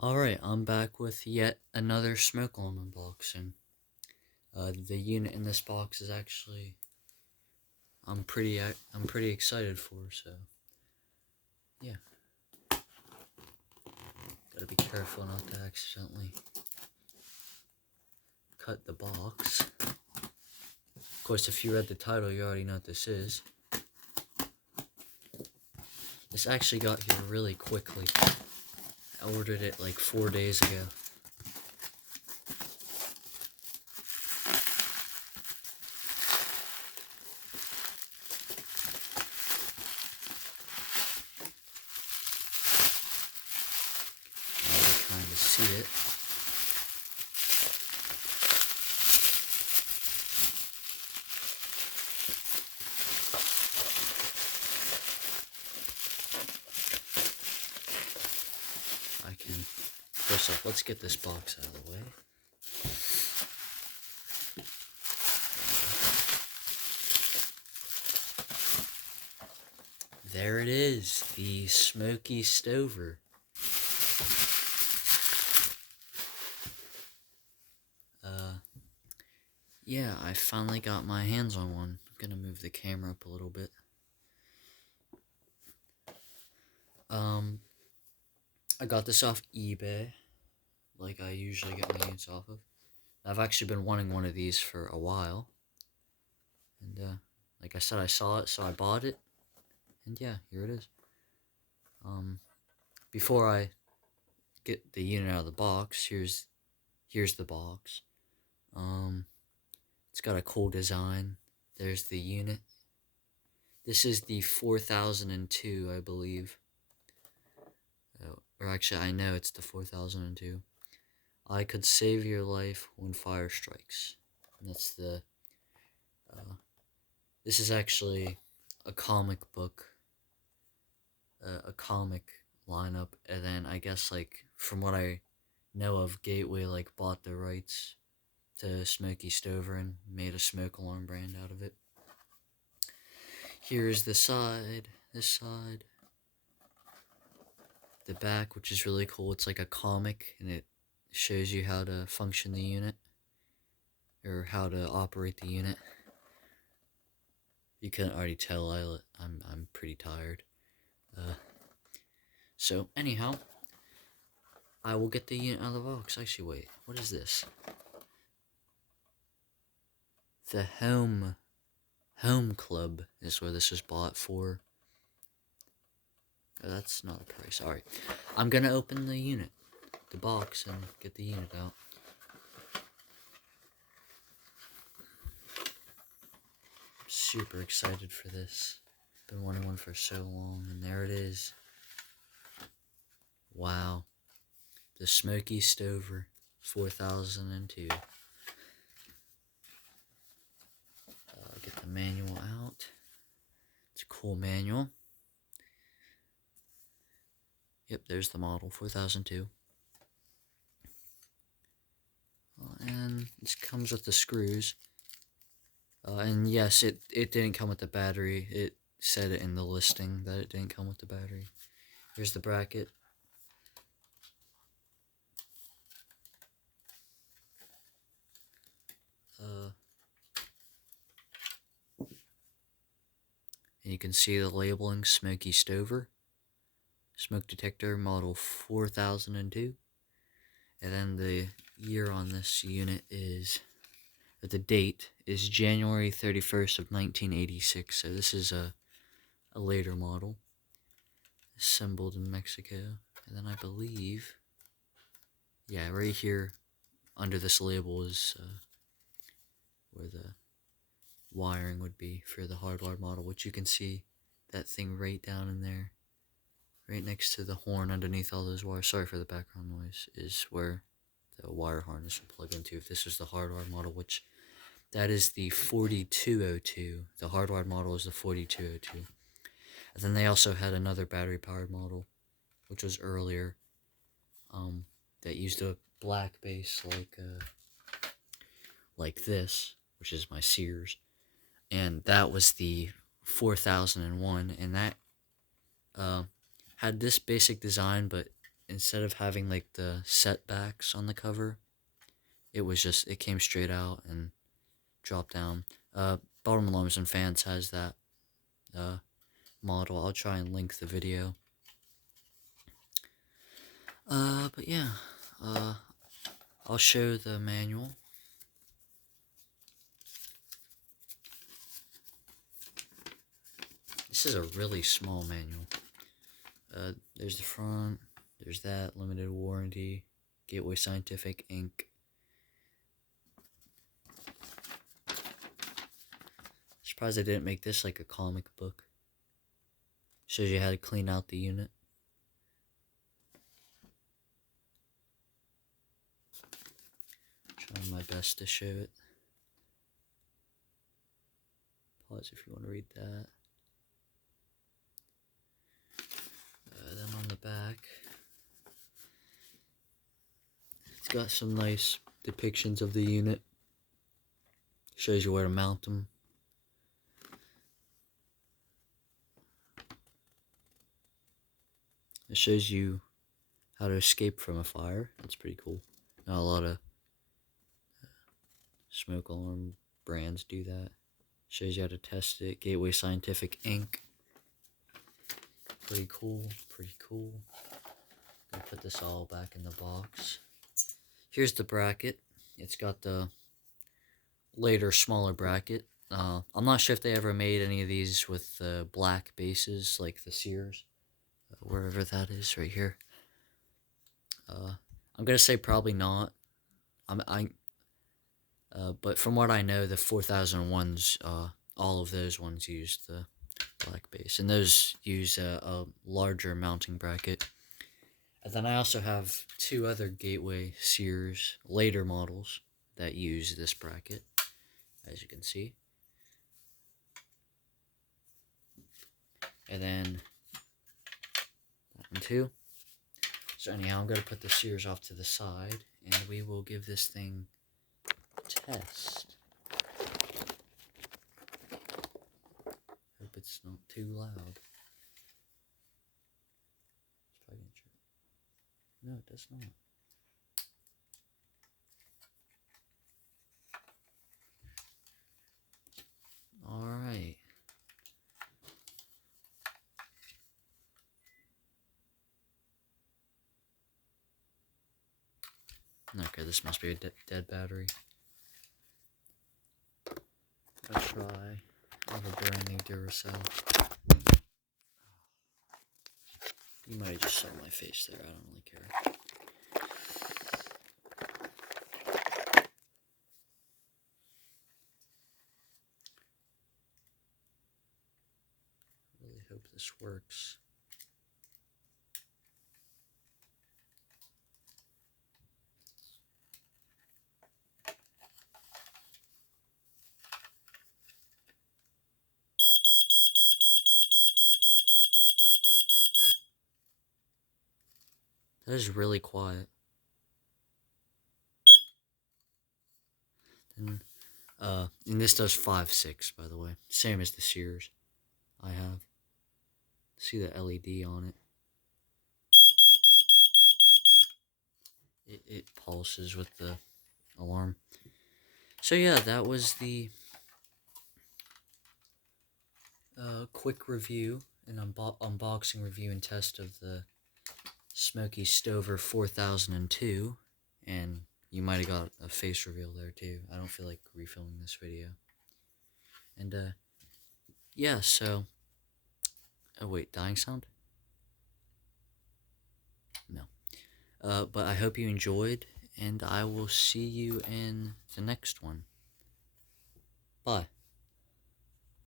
Alright, I'm back with yet another smoke alarm unboxing. The unit in this box is actually I'm pretty excited for, so yeah. Gotta be careful not to accidentally cut the box. Of course, if you read the title, you already know what this is. This actually got here really quickly. I ordered it like 4 days ago. Now we're trying to see it. First off, let's get this box out of the way. There it is, the Smokey Stover. Yeah, I finally got my hands on one. I'm gonna move the camera up a little bit. I got this off eBay, like I usually get my hands off of. I've actually been wanting one of these for a while. And, like I said, I saw it, so I bought it. And yeah, here it is. Before I get the unit out of the box, here's the box. It's got a cool design. There's the unit. This is the 4002, I believe. Or actually, I know it's the 4002. I could save your life when fire strikes. And that's the, this is actually a comic book, a comic lineup, and then I guess, like, from what I know of, Gateway, like, bought the rights to Smokey Stover and made a smoke alarm brand out of it. Here's the side, this side. The back, which is really cool. It's like a comic, and it shows you how to function the unit, or how to operate the unit. You can already tell I'm pretty tired. So anyhow, I will get the unit out of the box. Actually, wait, what is this? The Home Club is where this was bought for. Oh, that's not a price. Alright, I'm gonna open the unit, the box, and get the unit out. Super excited for this. Been wanting one for so long, and there it is. Wow. The Smokey Stover 4002. Get the manual out. It's a cool manual. Yep, there's the model, 4002. And this comes with the screws. And yes, it didn't come with the battery. It said it in the listing that it didn't come with the battery. Here's the bracket. And you can see the labeling, Smokey Stover. Smoke detector, model 4002. And then the year on this unit is, or the date is January 31st of 1986. So this is a later model. Assembled in Mexico. And then I believe, yeah, right here under this label is where the wiring would be for the hardwired model, which you can see that thing right down in there, right next to the horn underneath all those wires. Sorry for the background noise, is where the wire harness would plug into if this was the hardwired model, which that is the 4202. The hardwired model is the 4202. And then they also had another battery powered model, which was earlier, that used a black base like this, which is my Sears, and that was the 4001, and that had this basic design, but instead of having like the setbacks on the cover, it came straight out and dropped down. Bottom Alarms and Fans has that model. I'll try and link the video. But yeah, I'll show the manual. This is a really small manual. There's the front, there's that, limited warranty, Gateway Scientific, Inc. Surprised I didn't make this like a comic book. Shows you how to clean out the unit. Trying my best to show it. Pause if you want to read that. Then on the back, it's got some nice depictions of the unit. Shows you where to mount them. It shows you how to escape from a fire. That's pretty cool. Not a lot of smoke alarm brands do that. Shows you how to test it. Gateway Scientific, Inc. Pretty cool, pretty cool. Gonna put this all back in the box. Here's the bracket. It's got the later smaller bracket. I'm not sure if they ever made any of these with black bases like the Sears, wherever that is right here. I'm gonna say probably not. But from what I know, the 4001s, all of those ones use the black base, and those use a larger mounting bracket. And then I also have two other Gateway Sears later models that use this bracket, as you can see. And then that one too. So anyhow, I'm going to put the Sears off to the side, and we will give this thing a test. Hope it's not too loud. No, it does not. Alright. Okay, this must be a dead battery. I'll try. I have a brand new Duracell. You might have just saw my face there, I don't really care. Really hope this works. That is really quiet. And this does 5.6, by the way. Same as the Sears I have. See the LED on it. It pulses with the alarm. So yeah, that was the quick review and unboxing review and test of the Smokey Stover 4002, and you might have got a face reveal there too. I don't feel like refilming this video. And yeah, so oh wait, dying sound? No. But I hope you enjoyed, and I will see you in the next one. Bye.